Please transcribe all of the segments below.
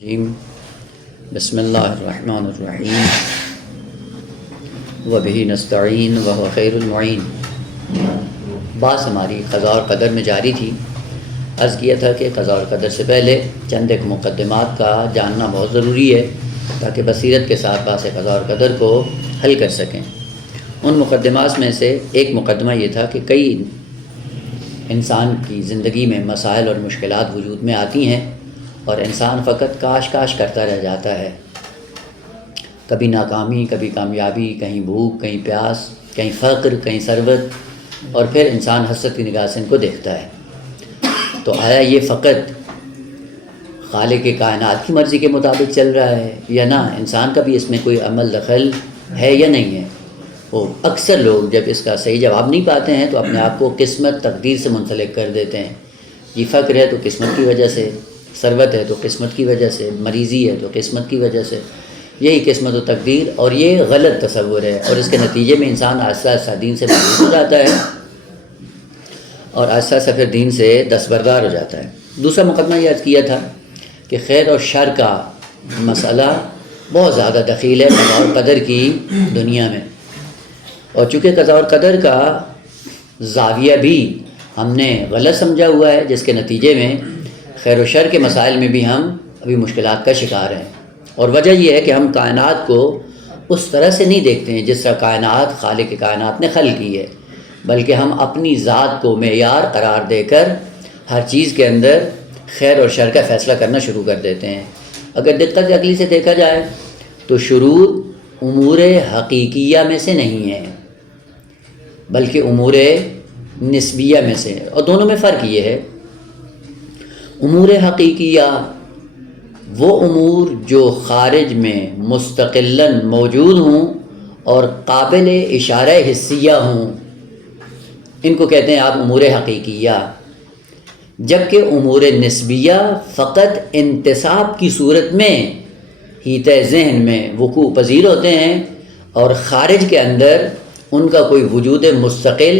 جیم بسم اللہ الرحمن الرحیم وبہ نستعین وہو خیر المعین۔ بات ہماری قضاء اور قدر میں جاری تھی۔ عرض کیا تھا کہ قضاء اور قدر سے پہلے چند ایک مقدمات کا جاننا بہت ضروری ہے تاکہ بصیرت کے ساتھ باس قضاء اور قدر کو حل کر سکیں۔ ان مقدمات میں سے ایک مقدمہ یہ تھا کہ کئی انسان کی زندگی میں مسائل اور مشکلات وجود میں آتی ہیں اور انسان فقط کاش کاش کرتا رہ جاتا ہے، کبھی ناکامی کبھی کامیابی، کہیں بھوک کہیں پیاس، کہیں فقر کہیں ثروت، اور پھر انسان حسرت کی نگاہ سے ان کو دیکھتا ہے۔ تو آیا یہ فقط خالق کائنات کی مرضی کے مطابق چل رہا ہے یا نہ انسان کا بھی اس میں کوئی عمل دخل ہے یا نہیں ہے؟ وہ اکثر لوگ جب اس کا صحیح جواب نہیں پاتے ہیں تو اپنے آپ کو قسمت تقدیر سے منسلک کر دیتے ہیں۔ یہ فقر ہے تو قسمت کی وجہ سے، ثروت ہے تو قسمت کی وجہ سے، مریضی ہے تو قسمت کی وجہ سے، یہی قسمت و تقدیر، اور یہ غلط تصور ہے، اور اس کے نتیجے میں انسان آہستہ آہستہ دین سے محروم ہو جاتا ہے اور آہستہ آہستہ پھر دین سے دستبردار ہو جاتا ہے۔ دوسرا مقدمہ یہ عرض کیا تھا کہ خیر اور شر کا مسئلہ بہت زیادہ دخیل ہے قضاء اور قدر کی دنیا میں، اور چونکہ قضاء اور قدر کا زاویہ بھی ہم نے غلط سمجھا ہوا ہے، جس کے نتیجے میں خیر و شر کے مسائل میں بھی ہم ابھی مشکلات کا شکار ہیں۔ اور وجہ یہ ہے کہ ہم کائنات کو اس طرح سے نہیں دیکھتے ہیں جس طرح کائنات خالق کائنات نے خلق کی ہے، بلکہ ہم اپنی ذات کو معیار قرار دے کر ہر چیز کے اندر خیر اور شر کا فیصلہ کرنا شروع کر دیتے ہیں۔ اگر دقت عقلی سے دیکھا جائے تو شرور امور حقیقیہ میں سے نہیں ہے بلکہ امور نسبیہ میں سے، اور دونوں میں فرق یہ ہے، امور حقیقیہ وہ امور جو خارج میں مستقلاً موجود ہوں اور قابل اشارہ حسیہ ہوں، ان کو کہتے ہیں آپ امور حقیقیہ، جبکہ امور نسبیہ فقط انتصاب کی صورت میں حیطۂ ذہن میں وقوع پذیر ہوتے ہیں اور خارج کے اندر ان کا کوئی وجود مستقل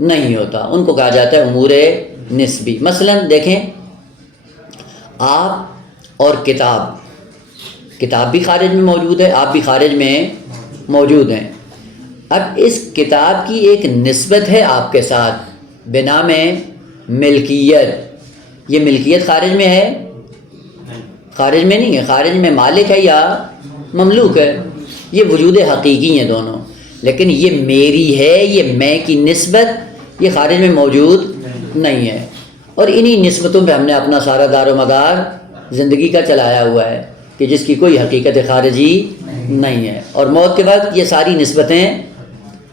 نہیں ہوتا، ان کو کہا جاتا ہے امور نسبی۔ مثلا دیکھیں، آپ اور کتاب بھی خارج میں موجود ہے، آپ بھی خارج میں موجود ہیں۔ اب اس کتاب کی ایک نسبت ہے آپ کے ساتھ بنام ملکیت۔ یہ ملکیت خارج میں ہے؟ خارج میں نہیں ہے، خارج میں مالک ہے یا مملوک ہے، یہ وجود حقیقی ہیں دونوں، لیکن یہ میری ہے، یہ میں کی نسبت، یہ خارج میں موجود نہیں ہے، اور انہی نسبتوں پہ ہم نے اپنا سارا دار و مدار زندگی کا چلایا ہوا ہے کہ جس کی کوئی حقیقت خارجی نہیں ہے، اور موت کے وقت یہ ساری نسبتیں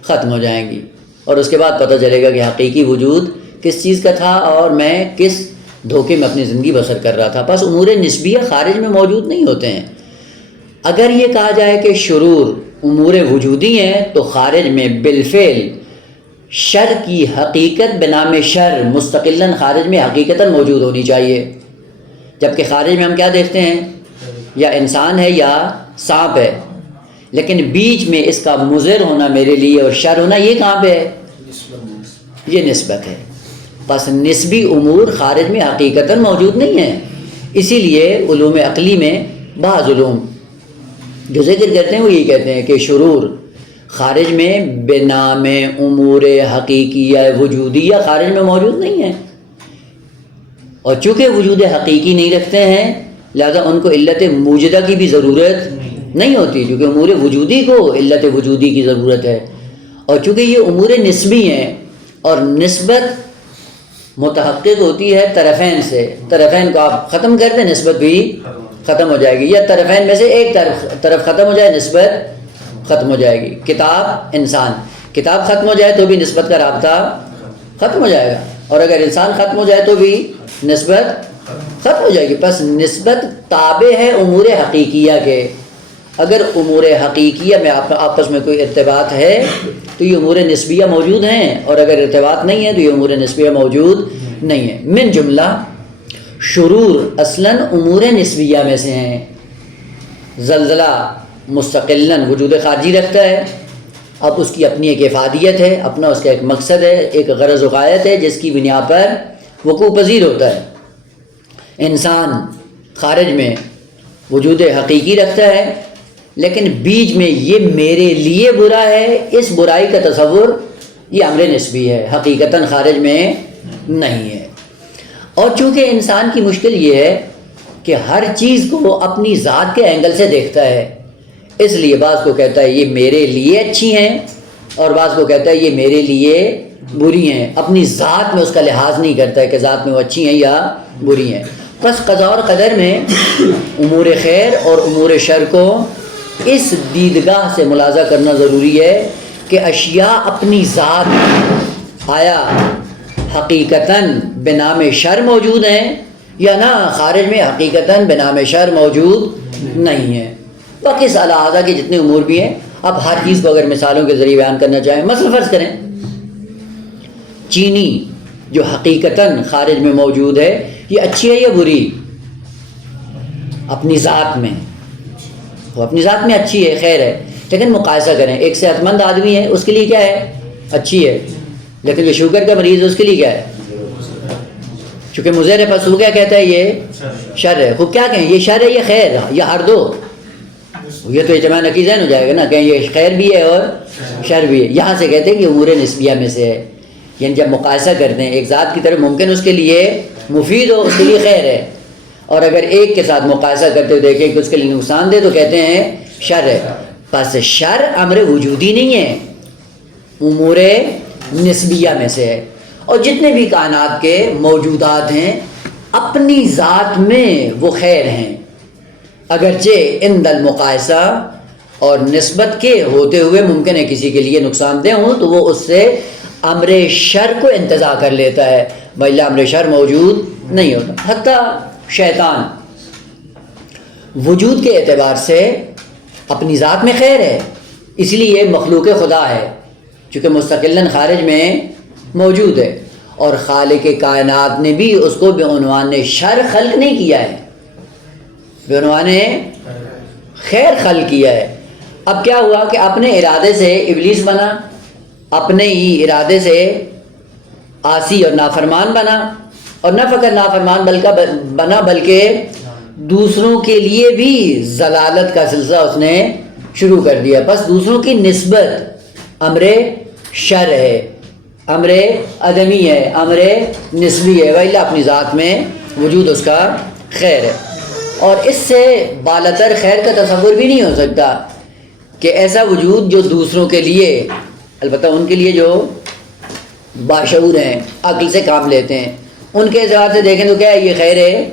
ختم ہو جائیں گی اور اس کے بعد پتہ چلے گا کہ حقیقی وجود کس چیز کا تھا اور میں کس دھوکے میں اپنی زندگی بسر کر رہا تھا۔ بس امور نسبیہ خارج میں موجود نہیں ہوتے ہیں۔ اگر یہ کہا جائے کہ شرور امور وجودی ہیں تو خارج میں بالفعل شر کی حقیقت بنام شر مستقلاً خارج میں حقیقتاً موجود ہونی چاہیے، جبکہ خارج میں ہم کیا دیکھتے ہیں؟ یا انسان ہے یا سانپ ہے، لیکن بیچ میں اس کا مضر ہونا میرے لیے اور شر ہونا یہ کہاں پہ ہے؟ یہ نسبت ہے۔ پس نسبی امور خارج میں حقیقتاً موجود نہیں ہیں۔ اسی لیے علوم عقلی میں بعض علوم جو ذکر کرتے ہیں وہ یہی کہتے ہیں کہ شرور خارج میں بنام امور حقیقیہ وجودیہ خارج میں موجود نہیں ہے، اور چونکہ وجود حقیقی نہیں رکھتے ہیں لہذا ان کو علت موجدہ کی بھی ضرورت نہیں ہوتی، کیونکہ امور وجودی کو علت وجودی کی ضرورت ہے، اور چونکہ یہ امور نسبی ہیں اور نسبت متحقق ہوتی ہے طرفین سے، طرفین کو آپ ختم کر دیں نسبت بھی ختم ہو جائے گی، یا طرفین میں سے ایک طرف ختم ہو جائے نسبت ختم ہو جائے گی۔ کتاب انسان، کتاب ختم ہو جائے تو بھی نسبت کا رابطہ ختم ہو جائے گا، اور اگر انسان ختم ہو جائے تو بھی نسبت ختم ہو جائے گی۔ بس نسبت تابع ہے امور حقیقیہ کے۔ اگر امور حقیقیہ میں آپس میں کوئی ارتباط ہے تو یہ امور نسبیہ موجود ہیں، اور اگر ارتباط نہیں ہے تو یہ امور نسبیہ موجود نہیں ہے۔ من جملہ شرور اصلاً امور نسبیہ میں سے ہیں۔ زلزلہ مستقلاً وجود خارجی رکھتا ہے، اب اس کی اپنی ایک افادیت ہے، اپنا اس کا ایک مقصد ہے، ایک غرض و غایت ہے جس کی بنیاد پر وقوع پذیر ہوتا ہے۔ انسان خارج میں وجود حقیقی رکھتا ہے، لیکن بیچ میں یہ میرے لیے برا ہے، اس برائی کا تصور یہ امر نسبی ہے، حقیقتاً خارج میں نہیں ہے۔ اور چونکہ انسان کی مشکل یہ ہے کہ ہر چیز کو اپنی ذات کے اینگل سے دیکھتا ہے، اس لیے بعض کو کہتا ہے یہ میرے لیے اچھی ہیں اور بعض کو کہتا ہے یہ میرے لیے بری ہیں، اپنی ذات میں اس کا لحاظ نہیں کرتا ہے کہ ذات میں وہ اچھی ہیں یا بری ہیں۔ بس قضاء اور قدر میں امور خیر اور امور شر کو اس دیدگاہ سے ملاحظہ کرنا ضروری ہے کہ اشیاء اپنی ذات آیا حقیقتاً بنام شر موجود ہیں یا نہ خارج میں حقیقتاً بنام شر موجود نہیں ہیں۔ باقی اس علیحدہ کے جتنے امور بھی ہیں، اب ہر چیز کو اگر مثالوں کے ذریعے بیان کرنا چاہیں، مثلا فرض کریں چینی جو حقیقتاً خارج میں موجود ہے، یہ اچھی ہے یا بری؟ اپنی ذات میں، وہ اپنی ذات میں اچھی ہے، خیر ہے، لیکن مقایسہ کریں، ایک صحت مند آدمی ہے اس کے لیے کیا ہے؟ اچھی ہے، لیکن جو شوگر کا مریض ہے اس کے لیے کیا ہے؟ چونکہ مضر پس وہ کیا کہتا ہے یہ شر ہے، وہ کیا کہیں یہ شر ہے یا خیر یا ہر دو؟ یہ تو اجماع نقیض ذہن ہو جائے گا نا، کہیں یہ خیر بھی ہے اور شر بھی ہے۔ یہاں سے کہتے ہیں کہ امور نسبیہ میں سے ہے، یعنی جب مقایسہ کرتے ہیں ایک ذات کی طرف ممکن اس کے لیے مفید ہو، اس کے لیے خیر ہے، اور اگر ایک کے ساتھ مقایسہ کرتے ہوئے دیکھیں کہ اس کے لیے نقصان دہ تو کہتے ہیں شر ہے۔ پس شر امر وجودی نہیں ہے، امور نسبیہ میں سے ہے۔ اور جتنے بھی کائنات کے موجودات ہیں اپنی ذات میں وہ خیر ہیں، اگرچہ عند المقایسہ اور نسبت کے ہوتے ہوئے ممکن ہے کسی کے لیے نقصان دہ ہوں تو وہ اس سے امر شر کو انتزاع کر لیتا ہے، وإلا امر شر موجود نہیں ہوتا۔ حتیٰ شیطان وجود کے اعتبار سے اپنی ذات میں خیر ہے، اس لیے مخلوق خدا ہے، چونکہ مستقلاً خارج میں موجود ہے، اور خالق کائنات نے بھی اس کو بعنوان شر خلق نہیں کیا ہے، بعنوان خیر خلق کیا ہے۔ اب کیا ہوا کہ اپنے ارادے سے ابلیس بنا، اپنے ہی ارادے سے عاصی اور نافرمان بنا، اور نہ فقط نافرمان بنا بلکہ دوسروں کے لیے بھی ضلالت کا سلسلہ اس نے شروع کر دیا۔ بس دوسروں کی نسبت امر شر ہے، امر عدمی ہے، امر نسبی ہے، وإلا اپنی ذات میں وجود اس کا خیر ہے۔ اور اس سے بالاتر خیر کا تصور بھی نہیں ہو سکتا کہ ایسا وجود جو دوسروں کے لیے، البتہ ان کے لیے جو باشعور ہیں، عقل سے کام لیتے ہیں، ان کے اعتبار سے دیکھیں تو کیا ہے یہ خیر ہے،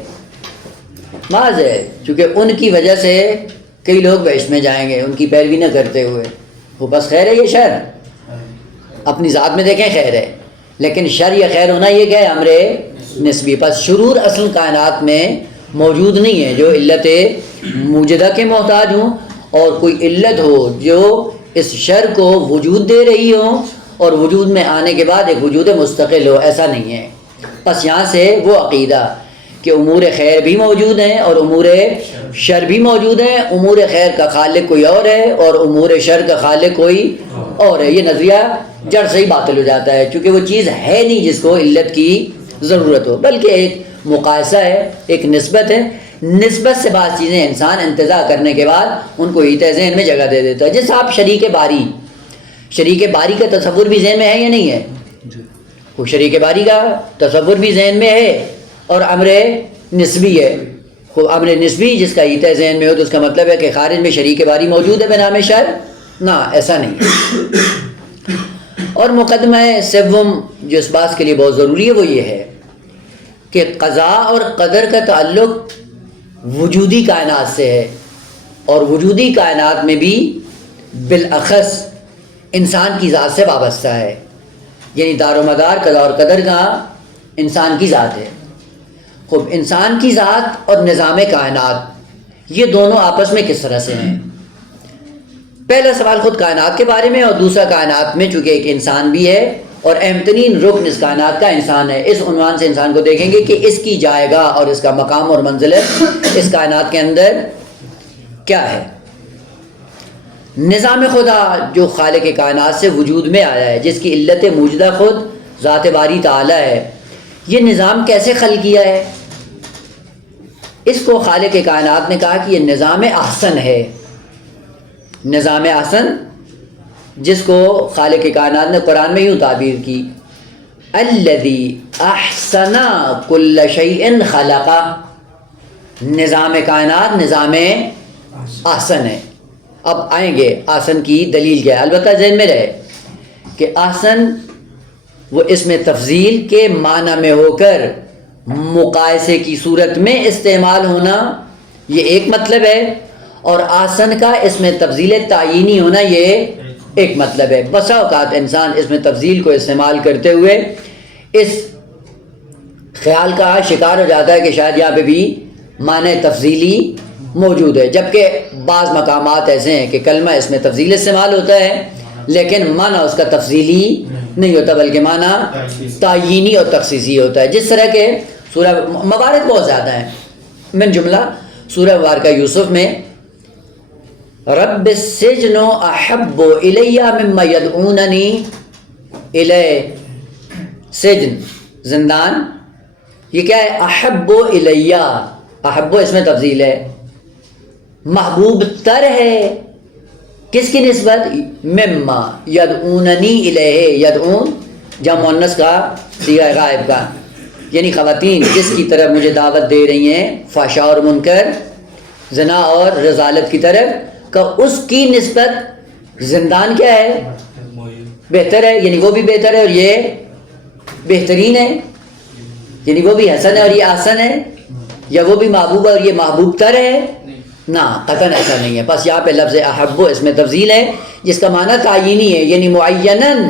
محض ہے، چونکہ ان کی وجہ سے کئی لوگ بہشت میں جائیں گے ان کی پیروی نہ کرتے ہوئے، وہ بس خیر ہے یہ شر، اپنی ذات میں دیکھیں خیر ہے، لیکن شر یا خیر ہونا یہ کیا ہے؟ امر نسبی۔ پس شرور اصل کائنات میں موجود نہیں ہے جو علت موجدہ کے محتاج ہوں، اور کوئی علت ہو جو اس شر کو وجود دے رہی ہو اور وجود میں آنے کے بعد ایک وجود مستقل ہو، ایسا نہیں ہے۔ پس یہاں سے وہ عقیدہ کہ امور خیر بھی موجود ہیں اور امور شر بھی موجود ہیں، امور خیر کا خالق کوئی اور ہے اور امور شر کا خالق کوئی اور ہے، یہ نظریہ جڑ سے ہی باطل ہو جاتا ہے، چونکہ وہ چیز ہے نہیں جس کو علت کی ضرورت ہو، بلکہ ایک مقایسہ ہے، ایک نسبت ہے۔ نسبت سے بعض چیزیں انسان انتزاع کرنے کے بعد ان کو ہیت ذہن میں جگہ دے دیتا ہے۔ جیسے آپ شریک باری کا تصور بھی ذہن میں ہے یا نہیں ہے؟ وہ شریک باری کا تصور بھی ذہن میں ہے اور امر نسبی ہے۔ وہ امر نسبی جس کا ہیت ذہن میں ہو تو اس کا مطلب ہے کہ خارج میں شریک باری موجود ہے بنام شر؟ نہ، ایسا نہیں ہے۔ اور مقدمہ سوم جو اس بات کے لیے بہت ضروری ہے وہ یہ ہے کہ قضاء اور قدر کا تعلق وجودی کائنات سے ہے، اور وجودی کائنات میں بھی بالاخص انسان کی ذات سے وابستہ ہے، یعنی دار و مدار قضاء اور قدر کا انسان کی ذات ہے۔ خوب، انسان کی ذات اور نظام کائنات یہ دونوں آپس میں کس طرح سے ہیں؟ پہلا سوال خود کائنات کے بارے میں، اور دوسرا کائنات میں چونکہ ایک انسان بھی ہے اور اہم ترین رکن اس کائنات کا انسان ہے، اس عنوان سے انسان کو دیکھیں گے کہ اس کی جائے گاہ اور اس کا مقام اور منزلت اس کائنات کے اندر کیا ہے۔ نظام خدا جو خالق کائنات سے وجود میں آیا ہے، جس کی علت موجودہ خود ذات باری تعالی ہے، یہ نظام کیسے خلق کیا ہے؟ اس کو خالق کائنات نے کہا کہ یہ نظام احسن ہے. نظام احسن جس کو خالق کائنات نے قرآن میں یوں تعبیر کی الذی احسن کل شیء خلقہ. نظام کائنات نظام احسن ہے. اب آئیں گے احسن کی دلیل کیا ہے. البتہ ذہن میں رہے کہ احسن وہ اسم تفضیل کے معنی میں ہو کر مقایسے کی صورت میں استعمال ہونا یہ ایک مطلب ہے، اور احسن کا اسم تفضیل تعیینی ہونا یہ ایک مطلب ہے. بسا اوقات انسان اسم تفضیل کو استعمال کرتے ہوئے اس خیال کا شکار ہو جاتا ہے کہ شاید یہاں پہ بھی معنی تفضیلی موجود ہے، جبکہ بعض مقامات ایسے ہیں کہ کلمہ اسم تفضیل استعمال ہوتا ہے لیکن معنی اس کا تفضیلی نہیں ہوتا بلکہ معنی تعیینی اور تخصیصی ہوتا ہے. جس طرح کے سورہ موارد بہت زیادہ ہیں، من جملہ سورہ مبارکہ یوسف میں رب السجن احب الی مما یدعوننی الی. سجن زندان یہ کیا ہے؟ احب الی. احب اس میں تفضیل ہے، محبوب تر ہے کس کی نسبت؟ مما یدعوننی الیہ. یدعون جمع مؤنث کا صیغہ غائب کا، یعنی خواتین جس کی طرف مجھے دعوت دے رہی ہیں فحشاء اور منکر، زنا اور رذالت کی طرف، کہ اس کی نسبت زندان کیا ہے؟ بہتر ہے. یعنی وہ بھی بہتر ہے اور یہ بہترین ہے. یعنی وہ بھی حسن ہے اور یہ احسن ہے، یا وہ بھی محبوب ہے اور یہ محبوب تر ہے؟ نہ، قطعاً ایسا نہیں ہے. بس یہاں پہ لفظ احب اس میں تفضیل ہے جس کا معنی تعیینی ہے، یعنی معیناً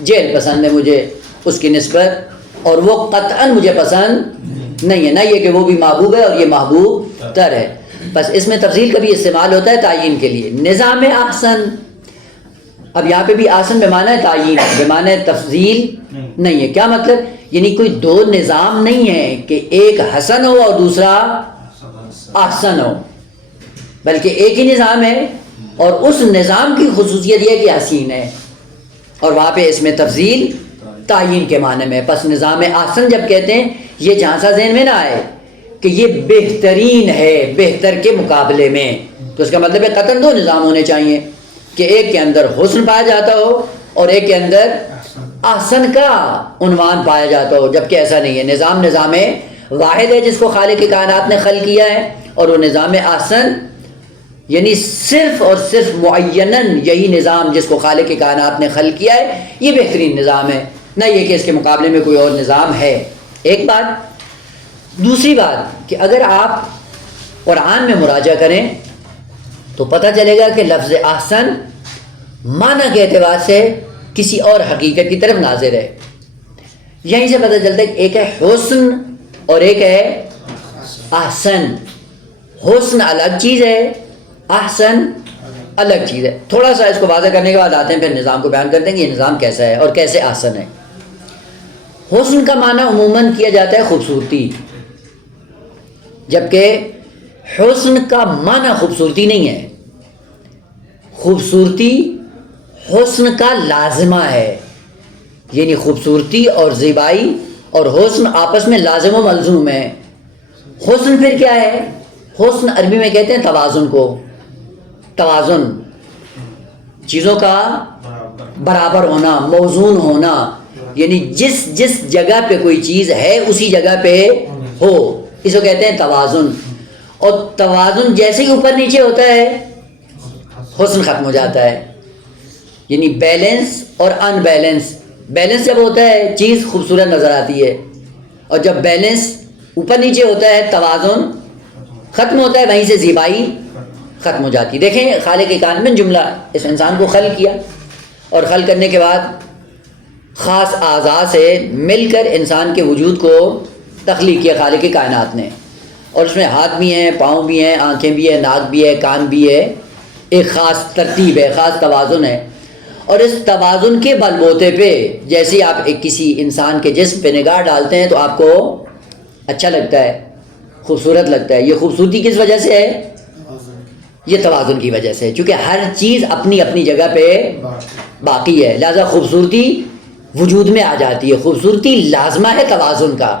جیل پسند ہے مجھے اس کی نسبت، اور وہ قطعاً مجھے پسند نہیں ہے. نہ یہ کہ وہ بھی محبوب ہے اور یہ محبوب تر ہے. بس اس میں تفضیل کبھی استعمال ہوتا ہے تعیین کے لیے. نظام احسن، اب یہاں پہ بھی احسن بے معنی تعیین بے معنی تفضیل نہیں ہے. کیا مطلب؟ یعنی کوئی دو نظام نہیں ہے کہ ایک حسن ہو اور دوسرا احسن ہو، بلکہ ایک ہی نظام ہے اور اس نظام کی خصوصیت یہ ہے کہ حسین ہے، اور وہاں پہ اس میں تفضیل تعیین کے معنی میں. پس نظام احسن جب کہتے ہیں یہ جھانسا ذہن میں نہ آئے کہ یہ بہترین ہے بہتر کے مقابلے میں، تو اس کا مطلب ہے قطعاً دو نظام ہونے چاہیے کہ ایک کے اندر حسن پایا جاتا ہو اور ایک کے اندر احسن کا عنوان پایا جاتا ہو، جبکہ ایسا نہیں ہے. نظام واحد ہے جس کو خالق کائنات نے خلق کیا ہے، اور وہ نظام احسن یعنی صرف اور صرف معیناً یہی نظام جس کو خالق کائنات نے خلق کیا ہے یہ بہترین نظام ہے، نہ یہ کہ اس کے مقابلے میں کوئی اور نظام ہے. ایک بات. دوسری بات کہ اگر آپ قرآن میں مراجعہ کریں تو پتہ چلے گا کہ لفظ احسن معنی کے اعتبار سے کسی اور حقیقت کی طرف ناظر ہے. یہیں سے پتہ چلتا ہے کہ ایک ہے حسن اور ایک ہے احسن. حسن الگ چیز ہے، احسن الگ چیز ہے. تھوڑا سا اس کو واضح کرنے کے بعد آتے ہیں پھر نظام کو بیان کرتے ہیں کہ یہ نظام کیسا ہے اور کیسے احسن ہے. حسن کا معنی عموماً کیا جاتا ہے خوبصورتی، جبکہ حسن کا معنی خوبصورتی نہیں ہے. خوبصورتی حسن کا لازمہ ہے، یعنی خوبصورتی اور زیبائی اور حسن آپس میں لازم و ملزوم ہے. حسن پھر کیا ہے؟ حسن عربی میں کہتے ہیں توازن کو. توازن چیزوں کا برابر ہونا، موزون ہونا، یعنی جس جگہ پہ کوئی چیز ہے اسی جگہ پہ ہو، اس کو کہتے ہیں توازن. اور توازن جیسے ہی اوپر نیچے ہوتا ہے حسن ختم ہو جاتا ہے. یعنی بیلنس اور ان بیلنس، بیلنس جب ہوتا ہے چیز خوبصورت نظر آتی ہے، اور جب بیلنس اوپر نیچے ہوتا ہے توازن ختم ہوتا ہے، وہیں سے زیبائی ختم ہو جاتی. دیکھیں خالق کائنات میں جملہ اس انسان کو خلق کیا، اور خلق کرنے کے بعد خاص اعضاء سے مل کر انسان کے وجود کو تخلیق کیا خالق کائنات نے، اور اس میں ہاتھ بھی ہیں، پاؤں بھی ہیں، آنکھیں بھی ہیں، ناک بھی ہے، کان بھی ہے. ایک خاص ترتیب ہے، خاص توازن ہے. اور اس توازن کے بل بوتے پہ جیسے آپ ایک کسی انسان کے جسم پہ نگاہ ڈالتے ہیں تو آپ کو اچھا لگتا ہے، خوبصورت لگتا ہے. یہ خوبصورتی کس وجہ سے ہے؟ یہ توازن کی وجہ سے، چونکہ ہر چیز اپنی اپنی جگہ پہ باقی ہے، لہذا خوبصورتی وجود میں آ جاتی ہے. خوبصورتی لازمہ ہے توازن کا،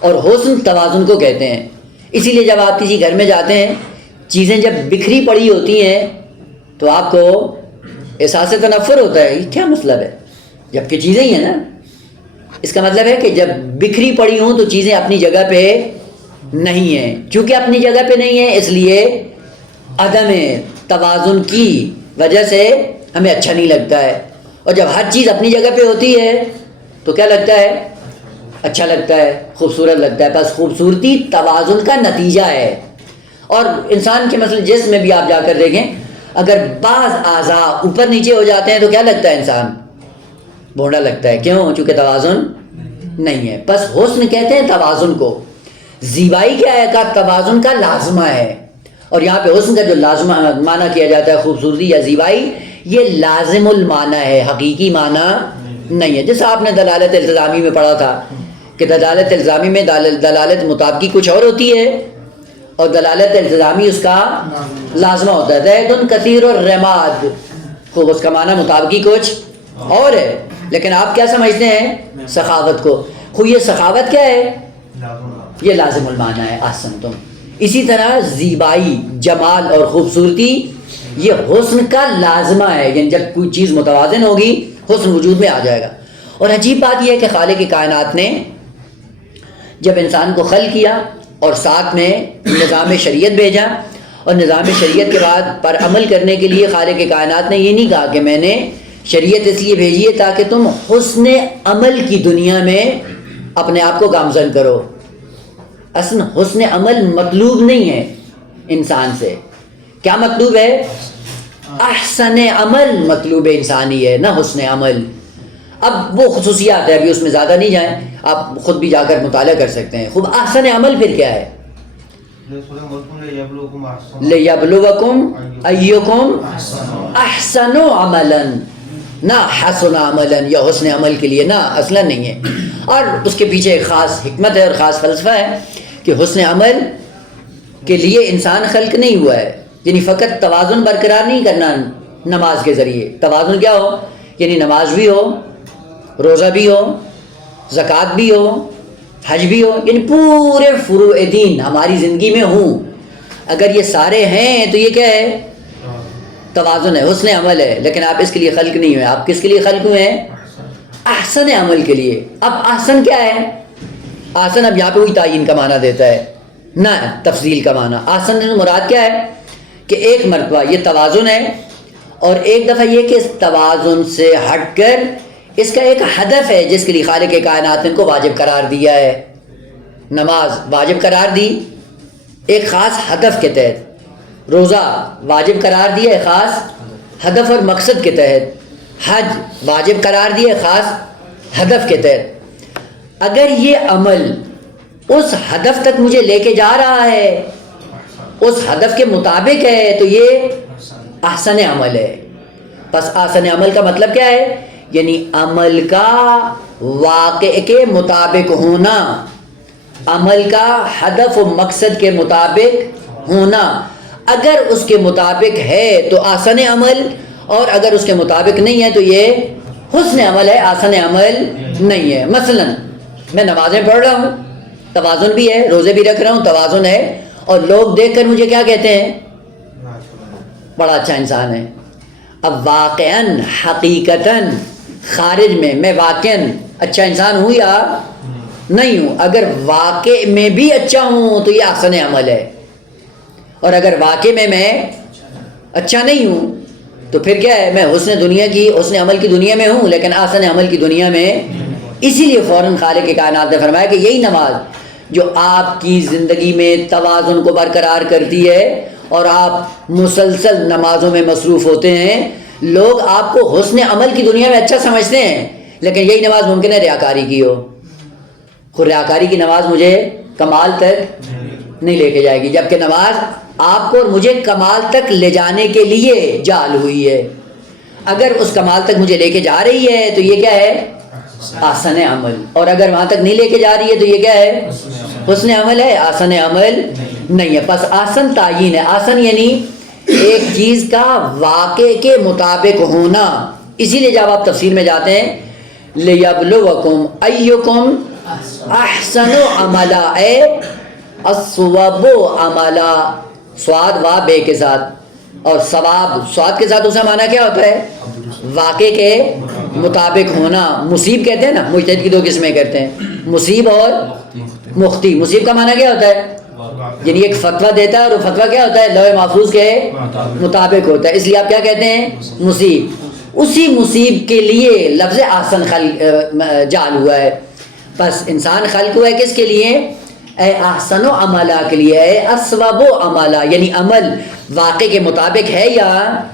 اور حسن توازن کو کہتے ہیں. اسی لیے جب آپ کسی گھر میں جاتے ہیں چیزیں جب بکھری پڑی ہوتی ہیں تو آپ کو احساس تنفر ہوتا ہے، یہ کیا مطلب ہے، جبکہ چیزیں ہی ہیں نا. اس کا مطلب ہے کہ جب بکھری پڑی ہوں تو چیزیں اپنی جگہ پہ نہیں ہیں. چونکہ اپنی جگہ پہ نہیں ہیں اس لیے عدم توازن کی وجہ سے ہمیں اچھا نہیں لگتا ہے. اور جب ہر چیز اپنی جگہ پہ ہوتی ہے تو کیا لگتا ہے، اچھا لگتا ہے، خوبصورت لگتا ہے. بس خوبصورتی توازن کا نتیجہ ہے. اور انسان کے مثلا جسم میں بھی آپ جا کر دیکھیں، اگر بعض اعضاء اوپر نیچے ہو جاتے ہیں تو کیا لگتا ہے، انسان بھونڈا لگتا ہے. کیوں؟ چونکہ توازن نہیں ہے. بس حسن کہتے ہیں توازن کو. زیبائی کیا ہے؟ کا توازن کا لازمہ ہے. اور یہاں پہ حسن کا جو لازمہ معنی کیا جاتا ہے خوبصورتی یا زیبائی، یہ لازم المعنی ہے، حقیقی معنی نہیں ہے. جیسے آپ نے دلالت التزامی میں پڑھا تھا کہ دلالت التزامی میں دلالت مطابقی کچھ اور ہوتی ہے اور دلالت التزامی اس کا لازمہ ہوتا ہے. زید کثیر الرماد، خوب اس کا معنی مطابقی کچھ اور ہے، لیکن آپ کیا سمجھتے ہیں سخاوت کو. خوب یہ سخاوت کیا ہے؟ یہ لازم المعنی ہے. احسن تم. اسی طرح زیبائی، جمال اور خوبصورتی یہ حسن کا لازمہ ہے. یعنی جب کوئی چیز متوازن ہوگی حسن وجود میں آ جائے گا. اور عجیب بات یہ ہے کہ خالق کائنات نے جب انسان کو خلق کیا اور ساتھ میں نظام شریعت بھیجا، اور نظام شریعت کے بعد پر عمل کرنے کے لیے خالق کائنات نے یہ نہیں کہا کہ میں نے شریعت اس لیے بھیجی ہے تاکہ تم حسن عمل کی دنیا میں اپنے آپ کو گامزن کرو. اصل حسن عمل مطلوب نہیں ہے انسان سے. کیا مطلوب ہے؟ احسن عمل مطلوب انسانی ہے، نہ حسن عمل. اب وہ خصوصیات ہے، ابھی اس میں زیادہ نہیں جائیں، آپ خود بھی جا کر مطالعہ کر سکتے ہیں. خوب احسن عمل پھر کیا ہے؟ لِيَبْلُوَكُمْ أَيُّكُمْ أَحْسَنُ عَمَلًا، نہ حسن عملا یا حسن عمل کے لیے، نہ اصلا نہیں ہے. اور اس کے پیچھے ایک خاص حکمت ہے اور خاص فلسفہ ہے کہ حسن عمل کے لیے انسان خلق نہیں ہوا ہے. یعنی فقط توازن برقرار نہیں کرنا نماز کے ذریعے. توازن کیا ہو؟ یعنی نماز بھی ہو، روزہ بھی ہو، زکوٰۃ بھی ہو، حج بھی ہو، یعنی پورے فروع دین ہماری زندگی میں ہوں. اگر یہ سارے ہیں تو یہ کیا ہے؟ توازن ہے، حسن عمل ہے. لیکن آپ اس کے لیے خلق نہیں ہوئے. آپ کس کے لیے خلق ہوئے ہیں؟ احسن عمل کے لیے. اب احسن کیا ہے؟ احسن اب یہاں پہ وہی تعین کا معنی دیتا ہے، نہ تفضیل کا معنی. احسن سے مراد کیا ہے کہ ایک مرتبہ یہ توازن ہے، اور ایک دفعہ یہ کہ اس توازن سے ہٹ کر اس کا ایک ہدف ہے جس کے لیے خالق کائنات نے ان کو واجب قرار دیا ہے. نماز واجب قرار دی ایک خاص ہدف کے تحت، روزہ واجب قرار دیا ایک خاص ہدف اور مقصد کے تحت، حج واجب قرار دیا خاص ہدف کے تحت. اگر یہ عمل اس ہدف تک مجھے لے کے جا رہا ہے، اس ہدف کے مطابق ہے، تو یہ احسن عمل ہے. بس احسن عمل کا مطلب کیا ہے؟ یعنی عمل کا واقع کے مطابق ہونا، عمل کا ہدف و مقصد کے مطابق ہونا. اگر اس کے مطابق ہے تو احسن عمل، اور اگر اس کے مطابق نہیں ہے تو یہ حسن عمل ہے، احسن عمل نہیں ہے. مثلا میں نمازیں پڑھ رہا ہوں، توازن بھی ہے، روزے بھی رکھ رہا ہوں، توازن ہے، اور لوگ دیکھ کر مجھے کیا کہتے ہیں؟ بڑا اچھا انسان ہے. اب واقعاً حقیقتاً خارج میں واقعاً اچھا انسان ہوں یا نہیں ہوں؟ اگر واقع میں بھی اچھا ہوں تو یہ احسن عمل ہے، اور اگر واقع میں اچھا نہیں ہوں تو پھر کیا ہے؟ میں حسن عمل کی دنیا میں ہوں لیکن احسن عمل کی دنیا میں. اسی لیے فوراً خالق کائنات نے فرمایا کہ یہی نماز جو آپ کی زندگی میں توازن کو برقرار کرتی ہے اور آپ مسلسل نمازوں میں مصروف ہوتے ہیں، لوگ آپ کو حسن عمل کی دنیا میں اچھا سمجھتے ہیں، لیکن یہی نماز ممکن ہے ریاکاری کی ہو. خود ریاکاری کی نماز مجھے کمال تک نہیں لے کے جائے گی، جبکہ نماز آپ کو اور مجھے کمال تک لے جانے کے لیے جعل ہوئی ہے. اگر اس کمال تک مجھے لے کے جا رہی ہے تو یہ کیا ہے؟ احسن عمل. اور اگر وہاں تک نہیں لے کے جا رہی ہے تو یہ کیا ہے؟ حسن عمل ہے، احسن عمل نہیں ہے. پس احسن تعین ہے. احسن یعنی ایک چیز کا واقع کے مطابق ہونا. اسی لیے جب آپ تفسیر میں جاتے ہیں لِيَبْلُوَكُمْ أَيُّكُمْ أَحْسَنُ عَمَلًا، الصواب عملا، سواد وا بے کے ساتھ، اور ثواب سواد کے ساتھ، اس کا معنی کیا ہوتا ہے؟ واقع کے مطابق ہونا. مصیب کہتے ہیں نا، مجتہد کی دو قسمیں کرتے ہیں، مصیب اور مختی. مصیب کا معنی کیا ہوتا ہے؟ یعنی ایک فتویٰ دیتا ہے اور وہ فتویٰ کیا ہوتا ہے؟ لوح محفوظ کے مطابق ہوتا ہے، اس لیے آپ کیا کہتے ہیں؟ مصیب. اسی مصیب کے لیے لفظ احسن جعل ہوا ہے. بس انسان خلق ہوا ہے کس کے لیے؟ اے احسن و عملہ کے لیے، اے اسواب و عملہ، یعنی عمل واقع کے مطابق ہے یا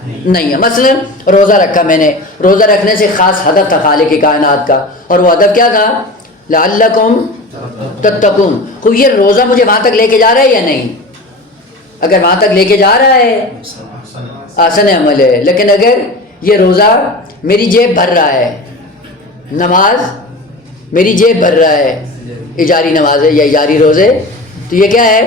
نہیں ہے. مثلا روزہ رکھا میں نے، روزہ رکھنے سے خاص ہدف تھا خالق کائنات کا، اور وہ ہدف کیا تھا؟ لعلکم تتقون. خوب یہ روزہ مجھے وہاں تک لے کے جا رہا ہے یا نہیں؟ اگر وہاں تک لے کے جا رہا ہے آسن عمل ہے. لیکن اگر یہ روزہ میری جیب بھر رہا ہے، نماز میری جیب بھر رہا ہے، اجاری نماز ہے یا اجاری روزے، تو یہ کیا ہے؟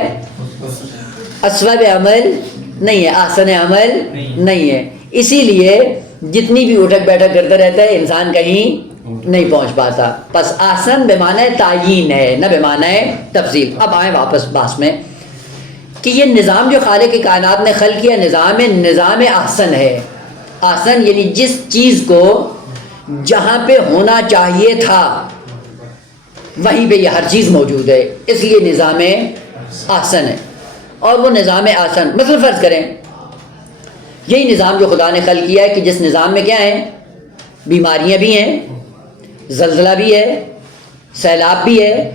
اسواب عمل نہیں ہے، احسن عمل نہیں ہے. اسی لیے جتنی بھی اٹھک بیٹھک کرتا رہتا ہے انسان کہیں نہیں پہنچ پاتا. پس احسن بے معنی تعیین ہے، نہ بے معنی تفضیل. اب آئیں واپس باس میں کہ یہ نظام جو خالق کائنات نے خلق کیا نظام احسن ہے. احسن یعنی جس چیز کو جہاں پہ ہونا چاہیے تھا وہیں پہ یہ ہر چیز موجود ہے، اس لیے نظام احسن ہے. اور وہ نظام احسن مثلا فرض کریں یہی نظام جو خدا نے خلق کیا ہے کہ جس نظام میں کیا ہیں؟ بیماریاں بھی ہیں، زلزلہ بھی ہے، سیلاب بھی ہے،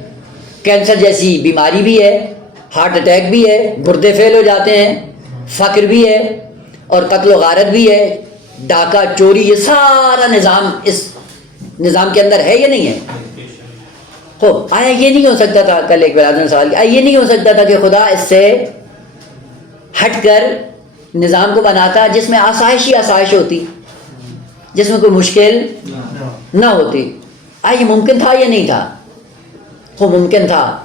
کینسر جیسی بیماری بھی ہے، ہارٹ اٹیک بھی ہے، گردے فیل ہو جاتے ہیں، فقر بھی ہے، اور قتل و غارت بھی ہے، ڈاکہ چوری، یہ سارا نظام اس نظام کے اندر ہے یا نہیں ہے؟ خوب آیا یہ نہیں ہو سکتا تھا، کل ایک برادر نے سوال کیا، یہ نہیں ہو سکتا تھا کہ خدا اس سے ہٹ کر نظام کو بناتا جس میں آسائش ہی آسائش ہوتی، جس میں کوئی مشکل نہ ہوتی؟ یہ ممکن تھا یا نہیں تھا؟ خوب ممکن تھا.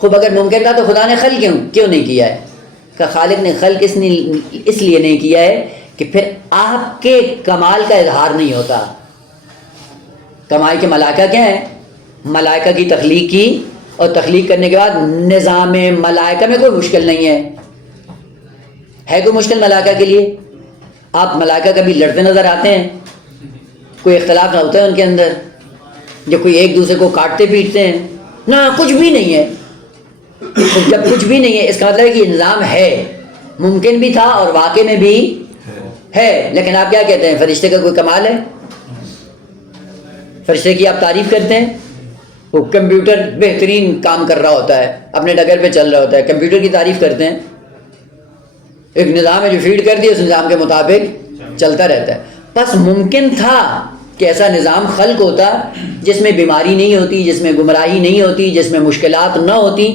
خوب اگر ممکن تھا تو خدا نے خلق کیوں نہیں کیا ہے؟ کہ خالق نے خلق اس لیے نہیں کیا ہے کہ پھر آپ کے کمال کا اظہار نہیں ہوتا. کمال کے ملائکہ کیا ہے؟ ملائکہ کی تخلیق کی، اور تخلیق کرنے کے بعد نظام ملائکہ میں کوئی مشکل نہیں ہے کوئی مشکل ملائکہ کے لیے؟ آپ ملائکہ کبھی لڑتے نظر آتے ہیں؟ کوئی اختلاف نہ ہوتا ہے ان کے اندر؟ جب کوئی ایک دوسرے کو کاٹتے پیٹتے ہیں؟ نہ، کچھ بھی نہیں ہے. جب کچھ بھی نہیں ہے اس کا مطلب ہے کہ یہ نظام ہے، ممکن بھی تھا اور واقع میں بھی ہے. لیکن آپ کیا کہتے ہیں؟ فرشتے کا کوئی کمال ہے؟ فرشتے کی آپ تعریف کرتے ہیں؟ وہ کمپیوٹر بہترین کام کر رہا ہوتا ہے، اپنے ڈگر پہ چل رہا ہوتا ہے، کمپیوٹر کی تعریف کرتے ہیں؟ ایک نظام ہے جو فیڈ کر دیا، اس نظام کے مطابق چلتا رہتا ہے. بس ممکن تھا کہ ایسا نظام خلق ہوتا جس میں بیماری نہیں ہوتی، جس میں گمراہی نہیں ہوتی، جس میں مشکلات نہ ہوتی،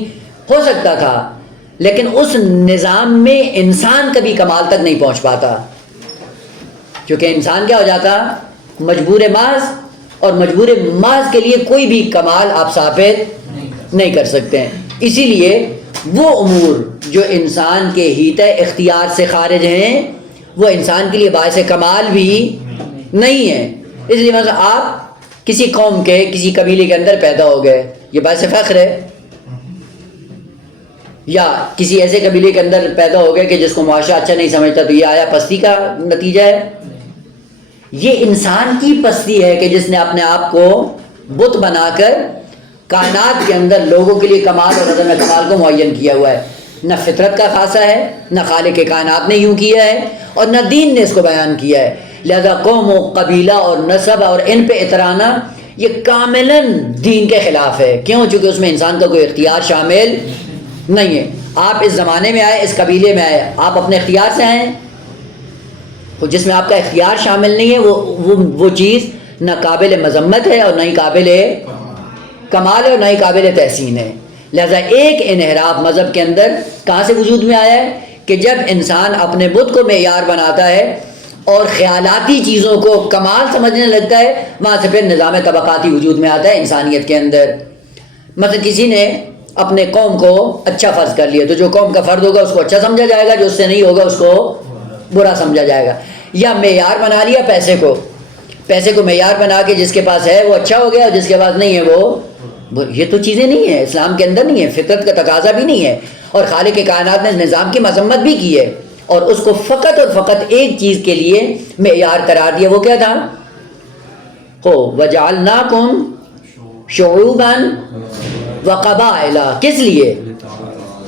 ہو سکتا تھا. لیکن اس نظام میں انسان کبھی کمال تک نہیں پہنچ پاتا، کیونکہ انسان کیا ہو جاتا؟ مجبور محض، اور مجبور محض کے لیے کوئی بھی کمال آپ ثابت نہیں کر سکتے ہیں. اسی لیے وہ امور جو انسان کے حیطۂ اختیار سے خارج ہیں وہ انسان کے لیے باعث کمال بھی نہیں ہے. اس لیے مثلا آپ کسی قوم کے کسی قبیلے کے اندر پیدا ہو گئے، یہ باعث فخر ہے. یا کسی ایسے قبیلے کے اندر پیدا ہو گئے کہ جس کو معاشرہ اچھا نہیں سمجھتا، تو یہ آیا پستی کا نتیجہ ہے؟ یہ انسان کی پستی ہے کہ جس نے اپنے آپ کو بت بنا کر کائنات کے اندر لوگوں کے لیے کمال اور عدم کمال کو معین کیا ہوا ہے. نہ فطرت کا خاصہ ہے، نہ خالق کائنات نے یوں کیا ہے، اور نہ دین نے اس کو بیان کیا ہے. لہذا قوم و قبیلہ اور نسب اور ان پہ اترانا یہ کاملاً دین کے خلاف ہے. کیوں؟ چونکہ اس میں انسان کا کوئی اختیار شامل نہیں ہے. آپ اس زمانے میں آئے، اس قبیلے میں آئے، آپ اپنے اختیار سے آئے. جس میں آپ کا اختیار شامل نہیں ہے وہ چیز نہ قابل مذمت ہے اور نہ ہی قابل کمال ہے اور نہ ہی قابل تحسین ہے. لہذا ایک انحراف مذہب کے اندر کہاں سے وجود میں آیا ہے کہ جب انسان اپنے بت کو معیار بناتا ہے اور خیالاتی چیزوں کو کمال سمجھنے لگتا ہے، وہاں سے پھر نظام طبقاتی وجود میں آتا ہے انسانیت کے اندر. مثلا کسی نے اپنے قوم کو اچھا فرض کر لیا تو جو قوم کا فرد ہوگا اس کو اچھا سمجھا جائے گا، جو اس سے نہیں ہوگا اس کو برا سمجھا جائے گا. یا معیار بنا لیا پیسے کو معیار بنا کے جس کے پاس ہے وہ اچھا ہو گیا اور جس کے پاس نہیں ہے وہ یہ تو چیزیں نہیں ہیں، اسلام کے اندر نہیں ہے، فطرت کا تقاضا بھی نہیں ہے. اور خالق کائنات نے نظام کی مذمت بھی کی ہے اور اس کو فقط اور فقط ایک چیز کے لیے معیار قرار دیا. وہ کیا تھا؟ وَجَعَلْنَاكُمْ شُعُوبًا وَقَبَائِلَ. کس لیے؟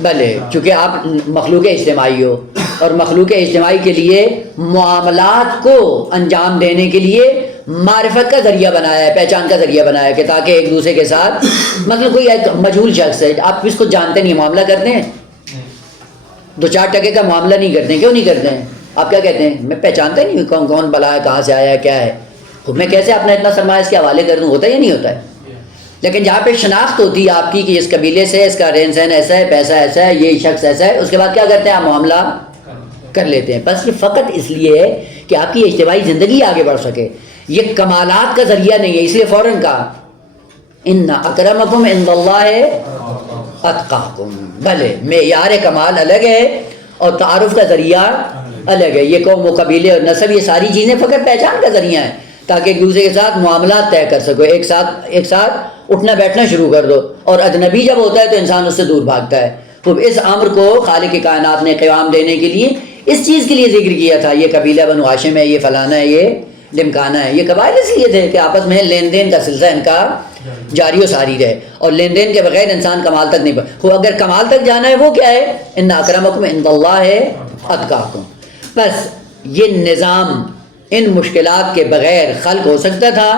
بھلے چونکہ آپ مخلوق اجتماعی ہو، اور مخلوق اجتماعی کے لیے معاملات کو انجام دینے کے لیے معرفت کا ذریعہ بنایا ہے، پہچان کا ذریعہ بنایا ہے کہ تاکہ ایک دوسرے کے ساتھ، مطلب کوئی ایک مجہول شخص ہے، آپ اس کو جانتے نہیں، معاملہ کرتے ہیں؟ 2-4 ٹکے کا معاملہ نہیں کرتے ہیں. کیوں نہیں کرتے ہیں؟ آپ کیا کہتے ہیں؟ میں پہچانتا ہی نہیں کون کون بلا ہے، کہاں سے آیا ہے، کیا ہے، میں کیسے اپنا اتنا سرمایہ اس کے حوالے کر دوں؟ ہوتا ہے یا نہیں ہوتا ہے؟ لیکن جہاں پہ شناخت ہوتی ہے آپ کی کہ اس قبیلے سے، اس کا رہن سہن ایسا ہے، پیسہ ایسا ہے، یہ شخص ایسا ہے، اس کے بعد کیا کرتے ہیں؟ آپ معاملہ کر لیتے ہیں. بس یہ فقط اس لیے ہے کہ آپ کی اجتماعی زندگی آگے بڑھ سکے، یہ کمالات کا ذریعہ نہیں ہے. اس لیے فوراً کہا ان اکرمکم عند اللہ اتقاکم. بھلے معیار کمال الگ ہے اور تعارف کا ذریعہ الگ ہے. یہ قوم و قبیلے اور نسب، یہ ساری چیزیں فقط پہچان کا ذریعہ ہیں تاکہ ایک دوسرے کے ساتھ معاملات طے کر سکو، ایک ساتھ اٹھنا بیٹھنا شروع کر دو. اور اجنبی جب ہوتا ہے تو انسان اس سے دور بھاگتا ہے. تو اس امر کو خالق کائنات نے قیام دینے کے لیے اس چیز کے لیے ذکر کیا تھا. یہ قبیلہ بنو ہاشم ہے، یہ فلانا ہے، یہ ڈمکانا ہے. یہ قبائل اس لیے تھے کہ آپس میں لین دین کا سلسلہ ان کا جاری و ساری رہے، اور لین دین کے بغیر انسان کمال تک نہیں پہنچ. اگر کمال تک جانا ہے وہ کیا ہے؟ ان اکرمکم عند اللہ اتقاکم. بس یہ نظام ان مشکلات کے بغیر خلق ہو سکتا تھا،